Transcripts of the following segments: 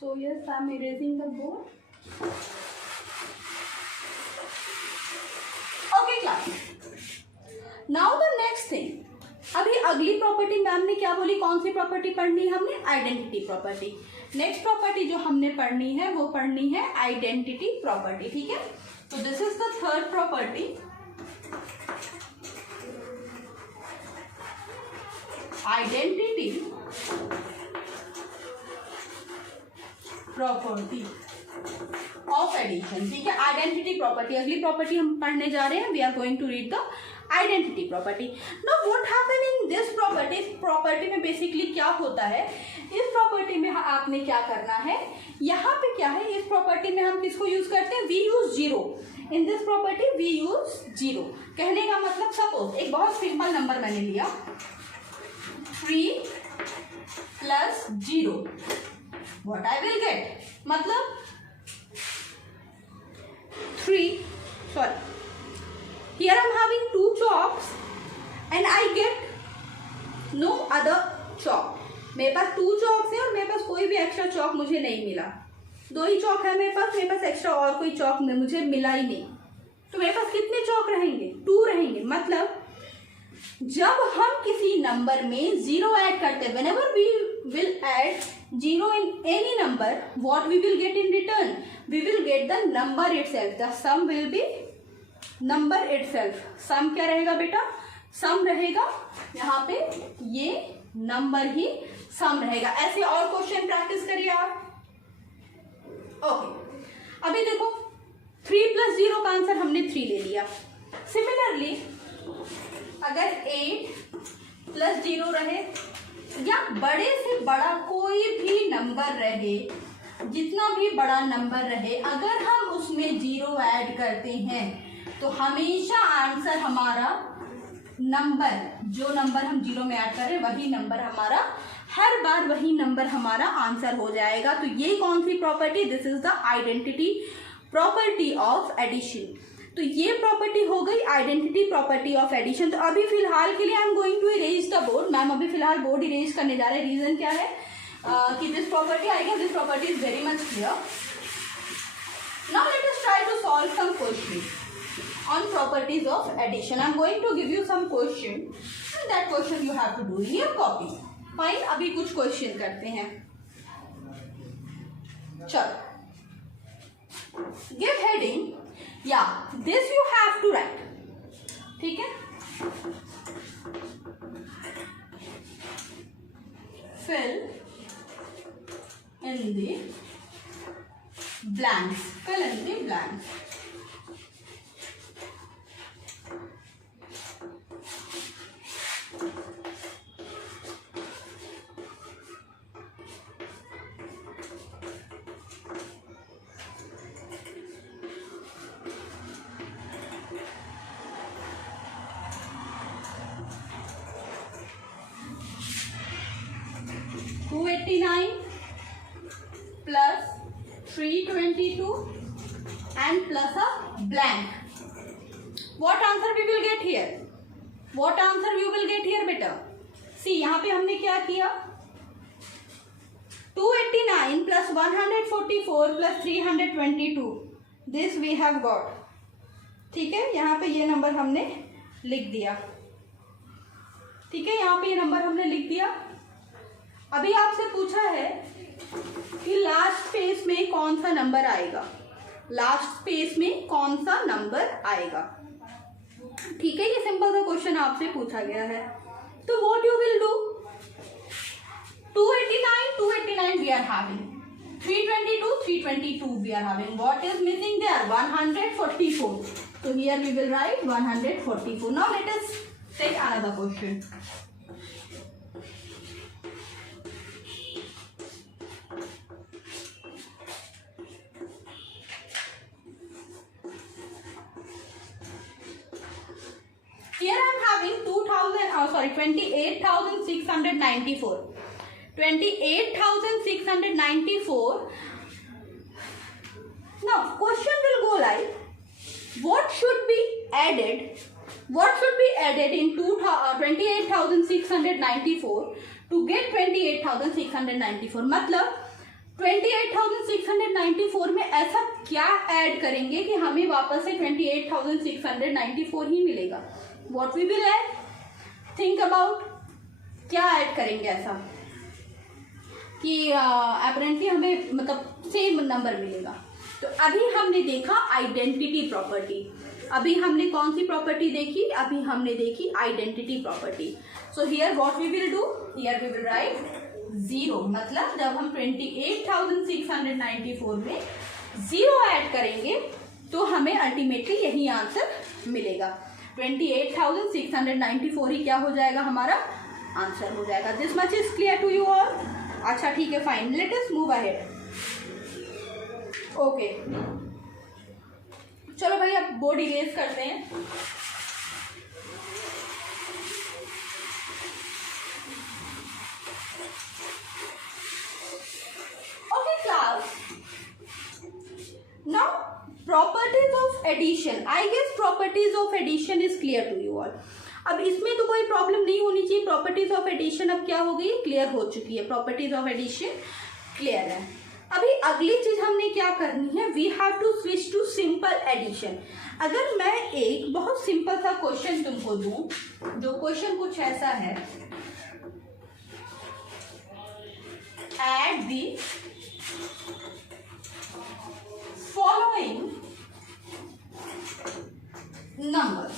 So yes, I am erasing the board. Okay class. Now the next thing. अभी अगली property ma'am ने क्या बोली, कौन सी प्रॉपर्टी पढ़नी है हमने, आइडेंटिटी प्रॉपर्टी। नेक्स्ट प्रॉपर्टी जो हमने पढ़नी है वो पढ़नी है आइडेंटिटी प्रॉपर्टी, ठीक है। तो this is the third property, identity property of addition, ठीक है। आइडेंटिटी प्रॉपर्टी, अगली प्रॉपर्टी हम पढ़ने जा रहे हैं। We are going to read the identity property. Now what happen in this property, property में बेसिकली क्या होता है, इस प्रॉपर्टी में आपने क्या करना है, यहाँ पे क्या है, इस प्रॉपर्टी में हम किसको यूज करते हैं, we use zero. In this property we use zero. कहने का मतलब सपोज एक बहुत सिंपल नंबर मैंने लिया 3 + 0, व्हाट आई विल गेट, मतलब 3, sorry, here I'm having 2 chalks and I get no other chalk. मेरे पास 2 chalks है और मेरे पास कोई भी एक्स्ट्रा चौक मुझे नहीं मिला। 2 ही चौक है मेरे पास एक्स्ट्रा और कोई चौक मुझे मिला ही नहीं। तो मेरे पास कितने चौक रहेंगे, 2 रहेंगे। मतलब जब हम किसी नंबर में 0 ऐड करते हैं, whenever we will add 0 in any number, what we will get in return, we will get the number itself, the sum will be number itself। सम क्या रहेगा बेटा, सम रहेगा, यहाँ पे ये नंबर ही सम रहेगा। ऐसे और क्वेश्चन प्रैक्टिस करिए आप। ओके, अभी देखो 3 + 0 का आंसर हमने 3 ले लिया। सिमिलरली अगर 8 + 0 रहे या बड़े से बड़ा कोई भी नंबर रहे, जितना भी बड़ा नंबर रहे, अगर हम उसमें 0 ऐड करते हैं तो हमेशा आंसर हमारा नंबर, जो नंबर हम 0 में ऐड कर रहे हैं वही नंबर हमारा, हर बार वही नंबर हमारा आंसर हो जाएगा। तो ये कौन सी property, this is the identity property of addition. तो ये प्रॉपर्टी हो गई आइडेंटिटी प्रॉपर्टी ऑफ एडिशन। तो अभी फिलहाल के लिए I am going to erase the board. Ma'am अभी फिलहाल बोर्ड इरेज करने जा रहे हैं। रीजन क्या है कि this property, I guess this property is very much clear. Now let us try to solve some question on properties of addition. I'm going to give you some question and that question you have to do in your copy. Fine, अभी कुछ question करते हैं। चलो, give heading, yeah, this you have to write, ठीक है। Fill in the blanks, fill in the blanks। plus 322 and plus a blank. What answer we will get here? What answer you will get here बेटा? See, यहाँ पे हमने क्या किया, 289 plus 144 plus 322, this we have got, ठीक है। यहाँ पे ये नंबर हमने लिख दिया, ठीक है। यहाँ पे ये नंबर हमने लिख दिया। अभी आपसे पूछा है कि लास्ट स्पेस में कौन सा नंबर आएगा, लास्ट स्पेस में कौन सा नंबर आएगा, ठीक है। ये सिंपल सा क्वेश्चन आपसे पूछा गया है। तो what you will do, 289 we are having, 322 we are having, what is missing there, 144। तो here we will write 144। Now let us take another question. Here I am having 28,694. 28,694. Now question will go like, what should be added in 28,694 to get 28,694? मतलब 28,694 में ऐसा क्या add करेंगे कि हमें वापस से 28,694 ही मिलेगा? What we will add? Think about, क्या ऐड करेंगे ऐसा कि अपेरेंटली हमें मतलब सेम नंबर मिलेगा? तो अभी हमने देखा आइडेंटिटी प्रॉपर्टी। अभी हमने कौन सी प्रॉपर्टी देखी? अभी हमने देखी identity property. So here what we will do? Here we will write 0, मतलब जब हम 28,694 में 0 ऐड करेंगे तो हमें अल्टीमेटली यही आंसर मिलेगा। 28,694 ही क्या हो जाएगा? हमारा आंसर हो जाएगा। This much is clear to you all? अच्छा ठीक है, fine, let us move ahead. Okay, चलो भाई अब बोर्ड इरेज करते हैं। Okay class, now properties of addition. I guess properties of addition is clear to you all. अब इसमें तो कोई प्रॉब्लम नहीं होनी चाहिए। प्रॉपर्टीज ऑफ एडिशन अब क्या हो गई? क्लियर हो चुकी है। प्रॉपर्टीज ऑफ एडिशन क्लियर है। अभी अगली चीज हमने क्या करनी है? We have to switch to simple addition. अगर मैं एक बहुत सिंपल सा क्वेश्चन तुमको दूं, जो क्वेश्चन कुछ ऐसा है, एड द फॉलोइंग नंबर।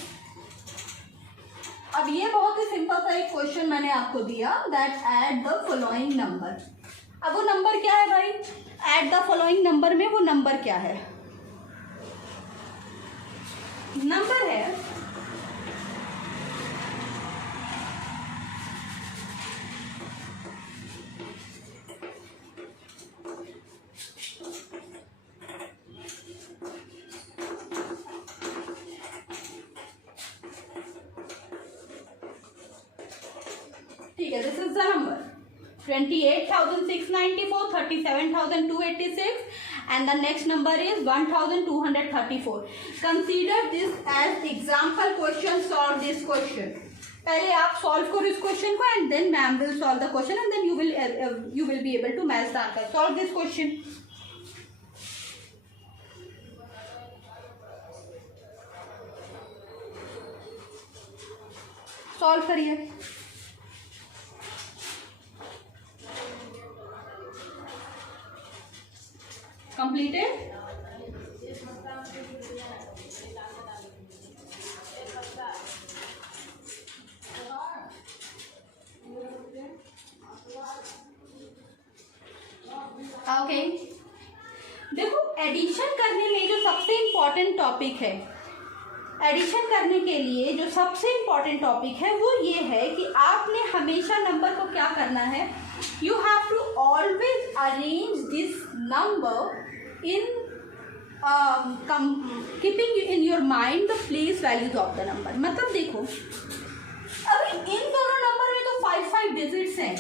अब ये बहुत ही सिंपल सा एक क्वेश्चन मैंने आपको दिया, that add the following number. अब वो नंबर क्या है भाई? एड द फॉलोइंग नंबर में वो नंबर क्या है? नंबर है ठीक है, this is the number 28,694, 37,286 and the next number is 1,234. Consider this as example question. Solve this question. पहले आप solve करो इस question को and then ma'am will solve the question and then you will be able to match the answer. Solve this question. Solve करिए। Completed? Okay, देखो addition करने में जो सबसे इम्पोर्टेंट टॉपिक है, एडिशन करने के लिए जो सबसे इम्पोर्टेंट टॉपिक है वो ये है कि आपने हमेशा नंबर को क्या करना है? You have to always arrange this number in keeping in your mind the place values of the number। मतलब देखो अभी इन दोनों नंबर में तो 5 डिजिट्स हैं,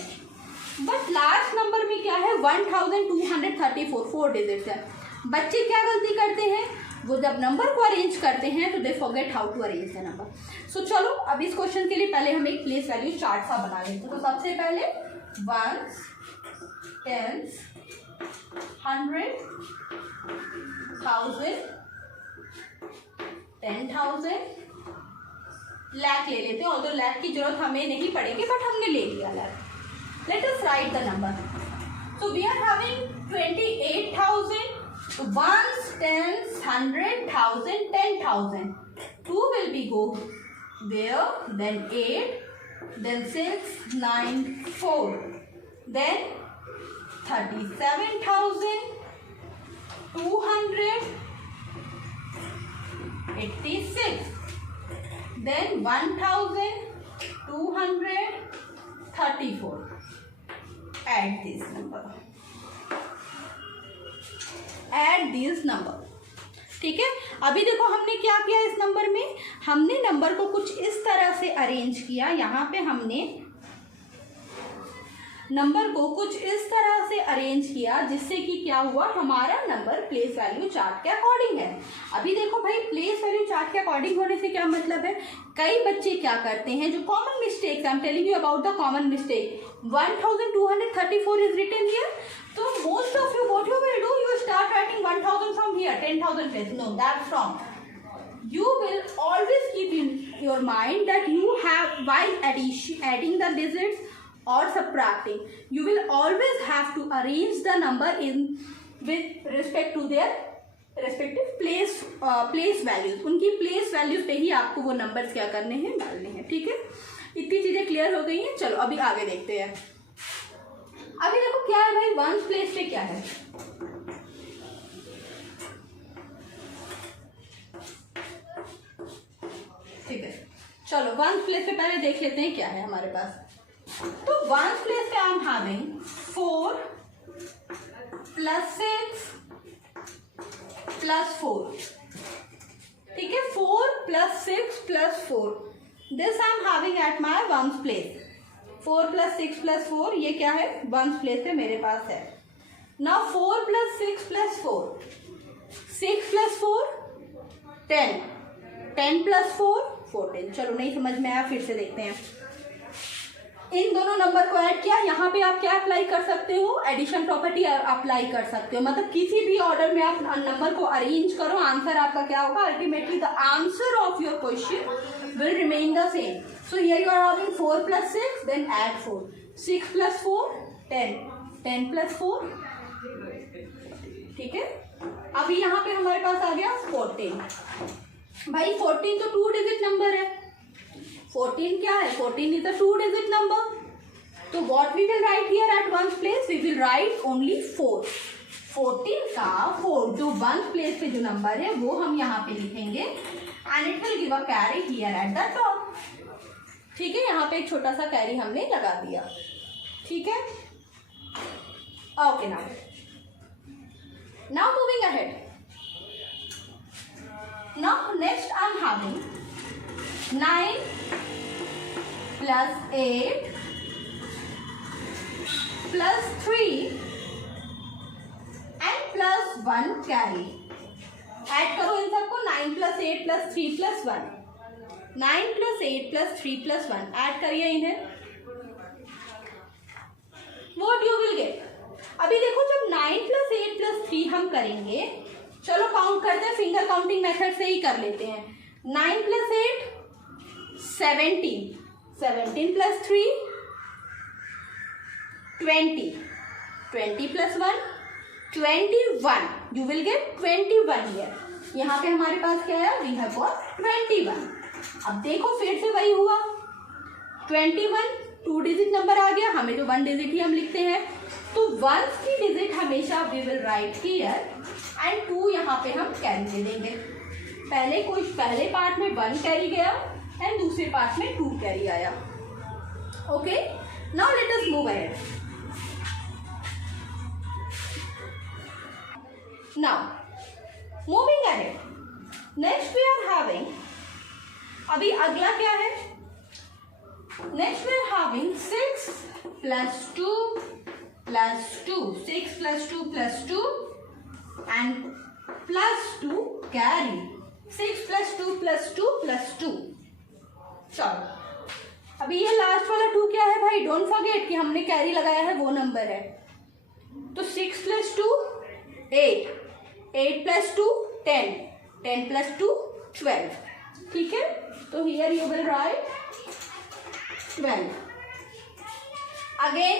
बट लास्ट नंबर में क्या है? 1,234 4 डिजिट्स है। बच्चे क्या गलती करते हैं? वो जब नंबर को अरेंज करते हैं तो they forget how to arrange the number. So चलो अब इस क्वेश्चन के लिए पहले हम एक प्लेस वैल्यू चार्ट सा बना लेते हैं। तो सबसे पहले 1s, 10s, 100, 1000, 10,000, लाख ले लेते हैं। और तो लाख की जरूरत हमें नहीं पड़ेगी, बट हमने ले लिया lakh. Let us write the number. So we are having 28,000, 1s, 10s, 100, 1000, 10,000. 2 will be go there, then 8, then 6, 9, 4, then 37,286, then 1,234. Add this number. Add this number. ठीक है, अभी देखो हमने क्या किया इस नंबर में? हमने नंबर को कुछ इस तरह से अरेंज किया। यहाँ पे हमने नंबर को कुछ इस तरह से अरेंज किया जिससे कि क्या हुआ? हमारा नंबर प्लेस वैल्यू चार्ट के अकॉर्डिंग है। अभी देखो भाई, प्लेस वैल्यू चार्ट के अकॉर्डिंग होने से क्या मतलब है? कई बच्चे क्या करते हैं, जो common mistake, I am telling you about the common mistake. 1,234 is written here, तो most of place. No, that's wrong. You will always keep in your mind that you have, while adding the digits or subtracting, you will always have to arrange the number in with respect to their respective place values. उनकी place values पे ही आपको वो numbers क्या करने हैं, डालने हैं. ठीक है, इतनी चीजें क्लियर हो गई हैं. चलो अभी आगे देखते हैं. अभी देखो क्या है भाई, वंस प्लेस पे क्या है. ठीक है, चलो वंस प्लेस पे पहले देख लेते हैं क्या है हमारे पास. तो वंस प्लेस पे आई एम हैविंग 4 + 6 + 4. ठीक है, 4 + 6 + 4. This I am having at my ones place. 4 + 6 + 4 ये क्या है, वंस प्लेस पे मेरे पास है. नाउ 4 + 6 + 4, 6 + 4 10, 10 + 4 14. चलो नहीं समझ में आया, फिर से देखते हैं. इन दोनों नंबर को ऐड किया, यहाँ पे आप क्या अप्लाई कर सकते हो, एडिशन प्रॉपर्टी अप्लाई कर सकते हो. मतलब किसी भी ऑर्डर में आप नंबर को अरेंज करो, आंसर आपका क्या होगा, ultimately the answer of your question will remain the same. So here you are having 4 + 6, then add 4, 6 + 4 10, 10 + 4. ठीक है, अभी यहाँ पे हमारे पास आ गया 14. भाई 14 तो 2 डिजिट नंबर है. 14 क्या है, 14 इज अ 2 डिजिट नंबर. तो what we will write here at ones place, we will write only 4. 14 का 4 जो वंस प्लेस पे जो नंबर है वो हम यहाँ पे लिखेंगे and it will give a carry here at the top. ठीक है, यहाँ पे एक छोटा सा कैरी हमने लगा दिया. ठीक है, okay. Now moving ahead. Now next I am having 9 + 8 + 3 and +1 carry. Add करो इन सबको. 9 + 8 + 3 + 1. 9 + 8 + 3 + 1. ऐड करिए इन्हें. What you will get? अभी देखो जब 9 + 8 + 3 हम करेंगे, चलो काउंट करते हैं, फिंगर काउंटिंग मेथड से ही कर लेते हैं. 9 + 8 17, 17 + 3 20, 20 + 1 21. You will get 21 here. यहाँ पे हमारे पास क्या है, वी हैव गॉट 21. अब देखो फिर से वही हुआ, 21 2 डिजिट नंबर आ गया. हमें तो 1 डिजिट ही हम लिखते हैं, तो वंस की डिजिट हमेशा we will write here and 2 यहाँ पे हम कैरी ले देंगे. पहले पार्ट में 1 कैरी गया एंड दूसरे पार्ट में 2 कैरी आया. Okay, now let us move ahead. Now moving ahead, next we are having, अभी अगला क्या है, next we are having 6 + 2 + 2, 6 + 2 + 2 and +2 carry. 6 + 2 + 2 + 2. चलो अभी ये लास्ट वाला 2 क्या है भाई, डोंट फॉरगेट कि हमने कैरी लगाया है वो नंबर है. तो 6 + 2 8, 8 + 2 10, 10 + 2 12. ठीक है, तो here you will write 12. Again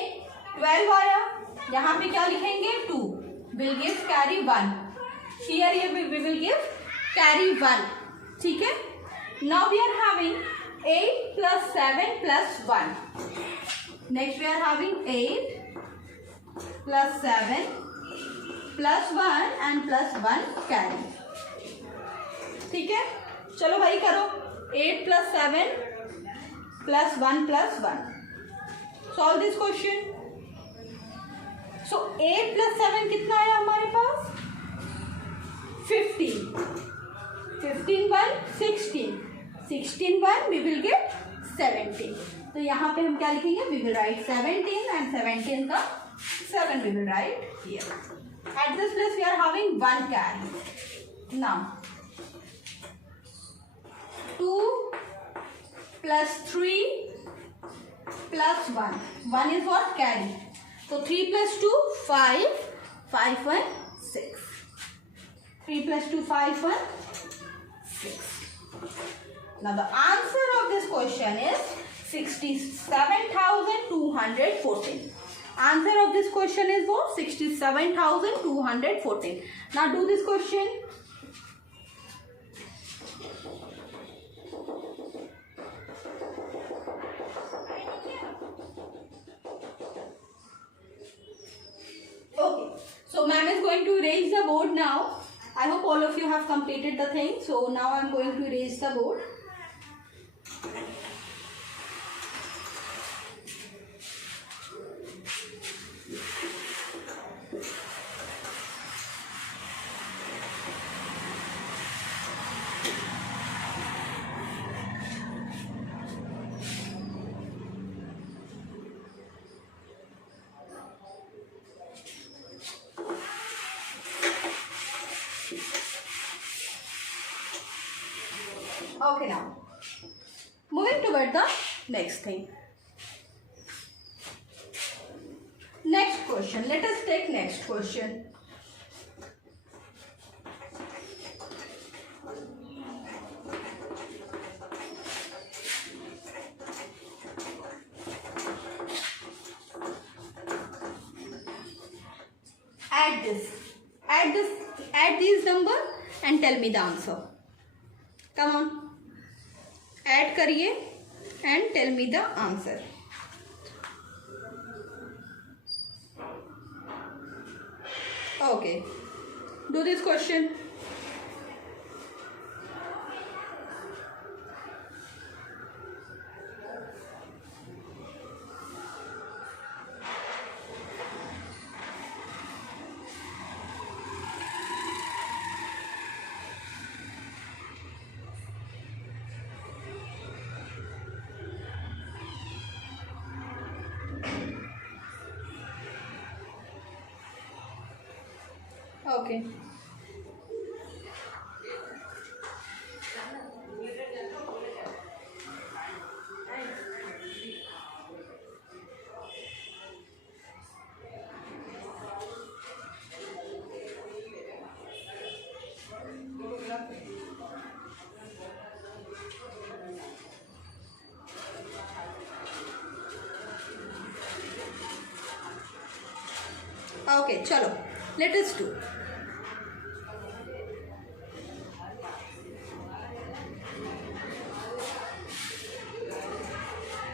12 आया, यहाँ पे क्या लिखेंगे, 2 will give carry 1. Here we will give carry 1. ठीक है, now we are having 8 + 7 + 1. Next we are having 8 + 7 + 1 and +1 carry. ठीक है, चलो भाई करो. 8 + 7 + 1 + 1. Solve this question. So 8 + 7 कितना आया हमारे पास, 15. 15 1 16, 16 1 we will get 17. तो यहाँ पे हम क्या लिखेंगे, we will write 17 and 17 का 7 we will write here. At this place we are having 1 carry. Now 2 + 3 + 1. 1 is what, carry. So 3 + 2 5, 5 1 6. 3 plus 2, 5, 1, 6. Now the answer of this question is 67,214. Answer of this question is what? 67,214. Now do this question. Okay, so ma'am is going to erase the board now. I hope all of you have completed the thing. So now I am going to erase the board. Okay, now moving toward the next thing. Next question. Let us take next question. Add these number and tell me the answer. Come on. Add करिए and tell me the answer. Okay. Do this question. Okay. Okay, chalo. Let us do.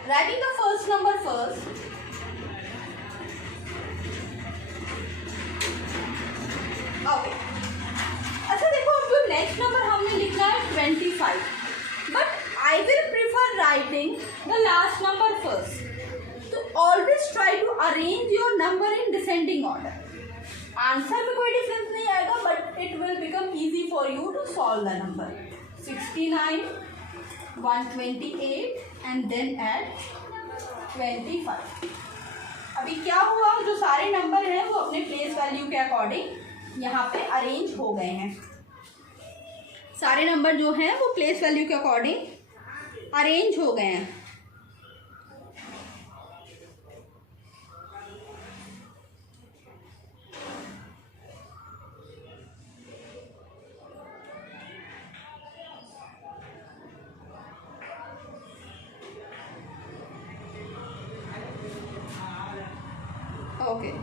Writing the first number first. Okay. अच्छा देखो, अब जो next number हमने लिखना है 25, but I will prefer writing the last number first. तो always try to arrange your number in descending order. Answer में कोई डिफरेंस नहीं आएगा, but it will become easy for you to solve the number. 69, 128 and then add 25. अभी क्या हुआ, जो सारे नंबर हैं वो अपने प्लेस वैल्यू के अकॉर्डिंग यहाँ पे अरेंज हो गए हैं. सारे नंबर जो हैं वो प्लेस वैल्यू के अकॉर्डिंग अरेंज हो गए हैं. Okay.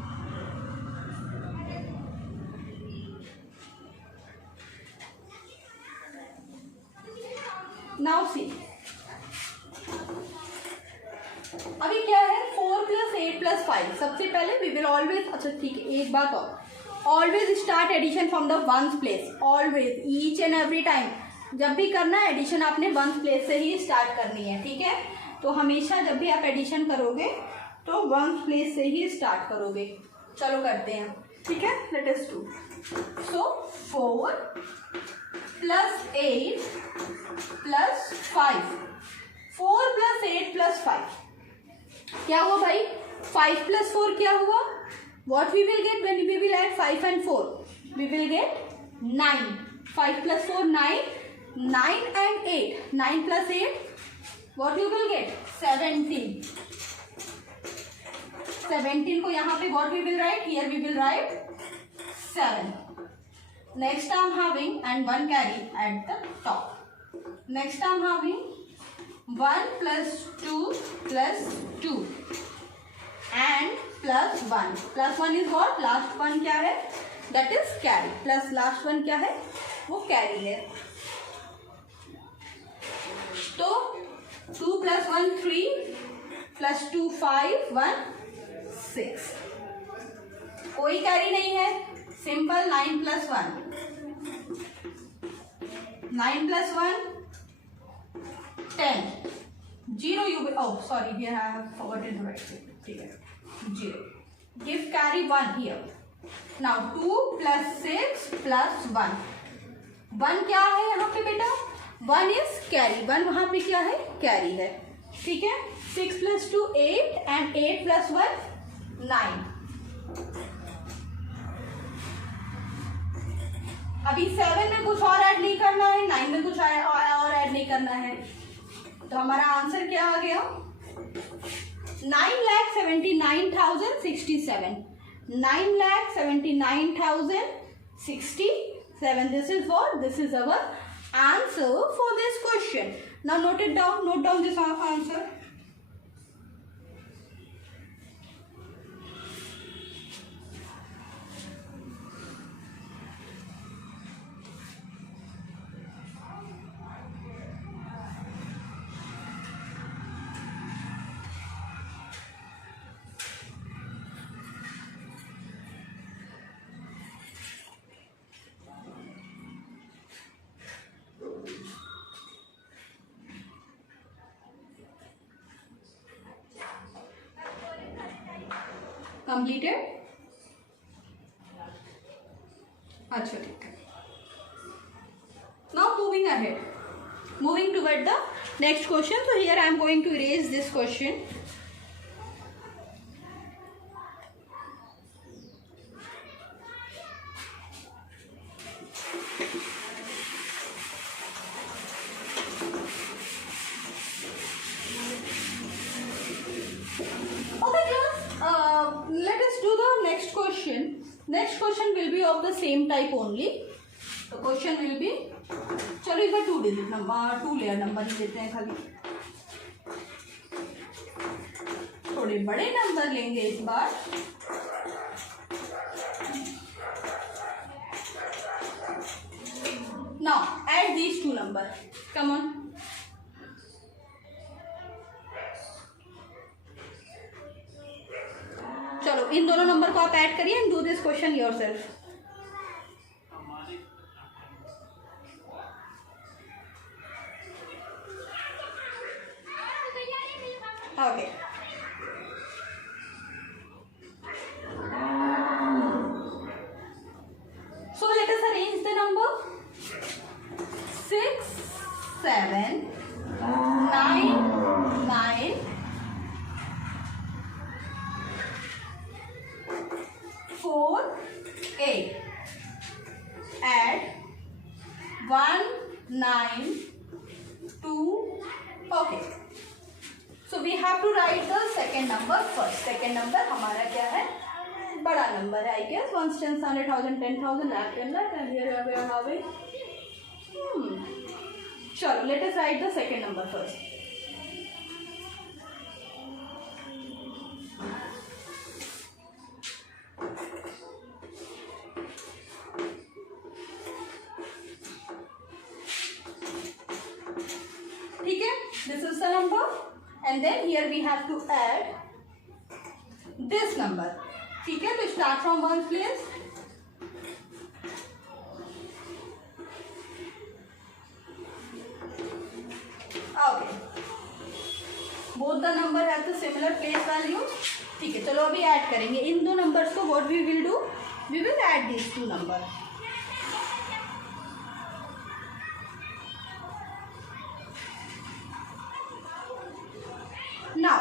Now see. अभी क्या है, 4 + 8 + 5. सबसे पहले we will always, अच्छा ठीक है, एक बात और, always start addition from the ones place. Always, each and every time जब भी करना है एडिशन आपने वंस प्लेस से ही स्टार्ट करनी है. ठीक है, तो हमेशा जब भी आप एडिशन करोगे तो वंस प्लेस से ही स्टार्ट करोगे. चलो करते हैं. ठीक है, लेट अस डू. सो 4 + 8 + 5. 4 + 8 + 5 क्या हुआ भाई? 5 + 4 क्या हुआ? What we will get when we will add 5 and 4? We will get 9. 5 + 4 9. 9 and 8. 9 + 8. What you will get? 17. 17 को यहाँ पे what we will write? Here we will write 7. Next I'm having and 1 carry at the top. Next I'm having 1 plus 2 plus 2 and plus 1. Plus 1 is what? Last one क्या है? That is carry. Plus last one क्या है? वो carry है. तो 2 plus 1 3 plus 2 5 1 6. कोई carry नहीं है. Simple 9 plus 1. 9 plus 1 10. 0 you will, oh sorry, here I have forgotten to write it. ठीक है. 0. Give carry 1 here. Now 2 plus 6 plus 1. 1 क्या है यहाँ पे बेटा? 1 is carry. 1 वहाँ पे क्या है? कैरी है. ठीक है. 6 plus 2 8 and 8 plus 1 9. अभी 7 में कुछ और ऐड नहीं करना है, 9 में कुछ और ऐड नहीं करना है. तो हमारा आंसर क्या आ गया? 9,79,067. 9,79,067. This is what? This is our answer for this question. Now note it down. Note down this answer. Completed? अच्छा ठीक है. Now moving ahead. Moving toward the next question. So here I am going to erase this question. Let us do the next question. Next question will be of the same type only. The question will be, चलो इधर 2 digit number 2 layer number ही लेते हैं खाली. थोड़े बड़े number लेंगे इस बार. Now add these 2 number. Come on. चलो इन दोनों नंबर को आप ऐड करिए and do this question yourself. Okay. So let us arrange the number. 6 7 9 9 4 8. Add 1 9 2. Okay. So we have to write the second number first. Second number हमारा क्या है? बड़ा number है. I guess 1 10 100,000 10,000 lakh 10 lakh and here we are having. चलो let us write the second number first. ठीक है. This is the number and then here we have to add this number. ठीक है. तो start from 1 place. Okay. Both the number have the similar place value. ठीक है. चलो अभी add करेंगे इन दो नंबर्स को. what we will do? We will add these 2 numbers. Now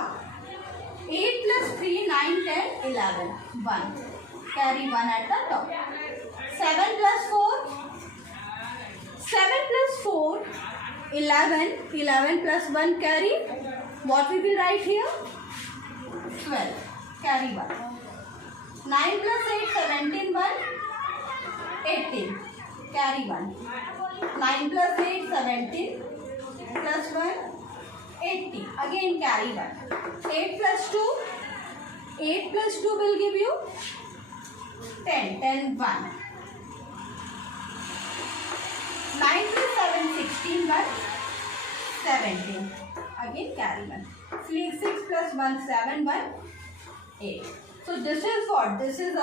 8 plus 3 9 10 11 1. Carry 1 at the top. 7 plus 4 7 plus 4 11 11 plus 1 carry. What we will write here? 12. Carry 1. 9 plus 8 17 1 18. Carry 1, 9 plus 8 17 plus 1 80, again carry 1, 8 plus 2 will give you 10, 10 1, 9 plus 7 16 1, 17, again carry 1, 6 plus 1 7 1, 8. So this is what? This is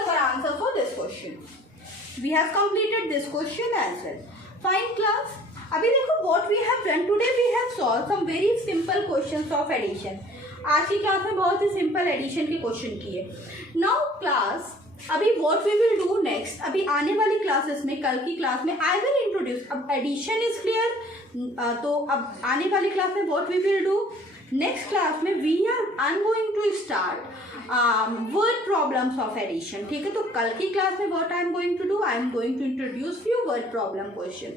our answer for this question. We have completed this question as well. Fine class. अभी देखो what we have done today, we have solved some very simple questions of addition. आज की class में बहुत ही simple addition के question किए. Now class, अभी what we will do next, अभी आने वाली क्लासेस में, कल की क्लास में I will introduce, अब एडिशन इज क्लियर, तो अब आने वाली क्लास में what we will do, next class में I'm going to start word problems of addition. ठीक है, तो कल की क्लास में what I am going to do, I am going to introduce few word problem question.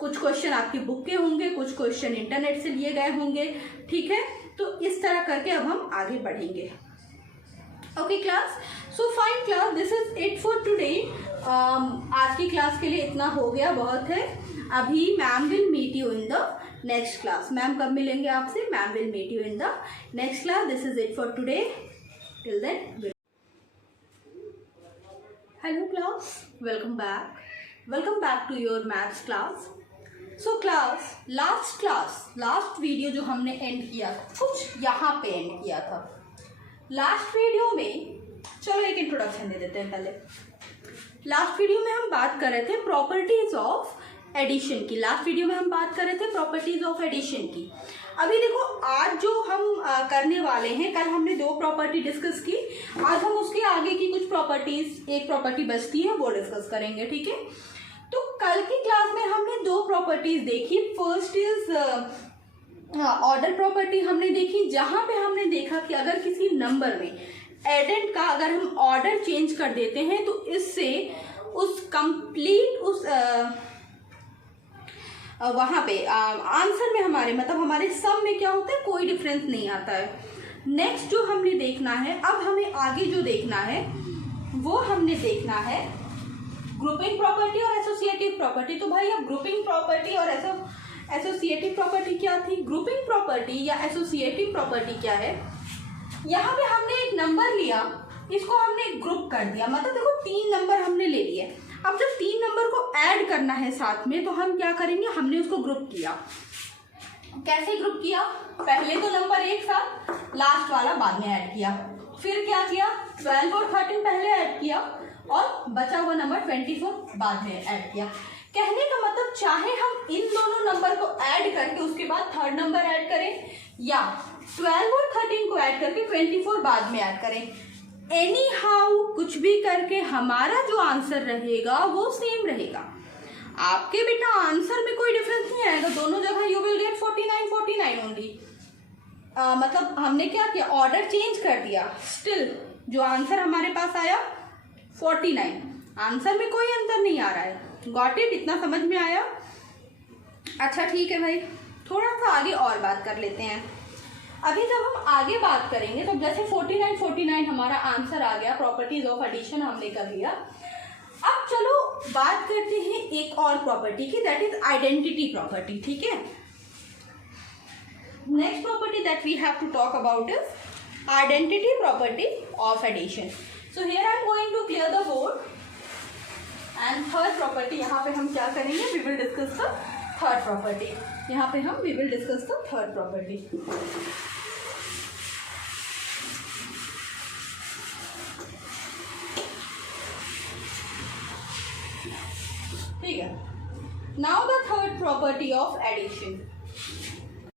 कुछ question आपकी book के होंगे, कुछ क्वेश्चन इंटरनेट से लिए गए होंगे. ठीक है, तो इस तरह करके अब हम आगे बढ़ेंगे. Okay class, so fine class, this is it for today. आज की क्लास के लिए इतना हो गया, बहुत है. अभी ma'am will meet you in the next class. Ma'am कब मिलेंगे आपसे? Ma'am will meet you in the next class. This is it for today. Till then, hello class, welcome back to your maths class. So class, last video जो हमने and किया था, कुछ यहाँ पे एंड किया था. लास्ट वीडियो में, चलो एक इंट्रोडक्शन दे देते हैं पहले. लास्ट वीडियो में हम बात कर रहे थे प्रॉपर्टीज ऑफ एडिशन की. अभी देखो, आज जो हम करने वाले हैं, कल हमने 2 प्रॉपर्टी डिस्कस की, आज हम उसके आगे की कुछ प्रॉपर्टीज, एक प्रॉपर्टी बचती है वो डिस्कस करेंगे. ठीक है, तो कल की क्लास में हमने 2 प्रॉपर्टीज देखी. फर्स्ट इज ऑर्डर प्रॉपर्टी हमने देखी, जहां पे हमने देखा कि अगर किसी नंबर में एडेंट का अगर हम ऑर्डर चेंज कर देते हैं तो इससे उस कंप्लीट उस वहाँ पे आंसर में हमारे, मतलब हमारे सम में क्या होता है, कोई डिफरेंस नहीं आता है. नेक्स्ट जो हमने देखना है, अब हमें आगे जो देखना है वो हमने देखना है ग्रुपिंग प्रॉपर्टी और एसोसिएटिव प्रॉपर्टी. तो भाई अब ग्रुपिंग प्रॉपर्टी और एसोसिएटिव प्रॉपर्टी क्या थी, ग्रुपिंग प्रॉपर्टी या एसोसिएटिव प्रॉपर्टी क्या है. यहाँ पे हमने एक नंबर लिया, इसको हमने एक ग्रुप कर दिया, मतलब देखो 3 नंबर हमने ले लिए. अब जब 3 नंबर को ऐड करना है साथ में, तो हम क्या करेंगे, हमने उसको ग्रुप किया. कैसे ग्रुप किया, पहले तो नंबर एक साथ, लास्ट वाला बाद में ऐड किया. फिर क्या किया, 12 और 13 पहले ऐड किया और बचा हुआ नंबर 24 बाद में ऐड किया. कहने का मतलब, चाहे हम इन दोनों नंबर को ऐड करके उसके बाद थर्ड नंबर ऐड करें, या 12 और 13 को ऐड करके 24 बाद में ऐड करें, एनी हाउ कुछ भी करके हमारा जो आंसर रहेगा वो सेम रहेगा. आपके बेटा आंसर में कोई डिफरेंस नहीं आएगा, दोनों जगह यू विल गेट 49 ओनली. मतलब हमने क्या किया, ऑर्डर चेंज कर दिया, स्टिल जो आंसर हमारे पास आया 49, आंसर में कोई अंतर नहीं आ रहा है. गॉट इट, इतना समझ में आया? अच्छा ठीक है भाई, थोड़ा सा आगे और बात कर लेते हैं. अभी जब हम आगे बात करेंगे, तो जैसे 49 हमारा आंसर आ गया, प्रॉपर्टीज ऑफ एडिशन हमने कर लिया. अब चलो बात करते हैं एक और प्रॉपर्टी की, दैट इज आइडेंटिटी प्रॉपर्टी. ठीक है, next property that we have to talk about is identity property of addition. So here I am going to clear the board. And third property, यहाँ पे हम क्या करेंगे, we will discuss the third property. यहाँ पे हम we will discuss the third property. ठीक है, now the third property of addition.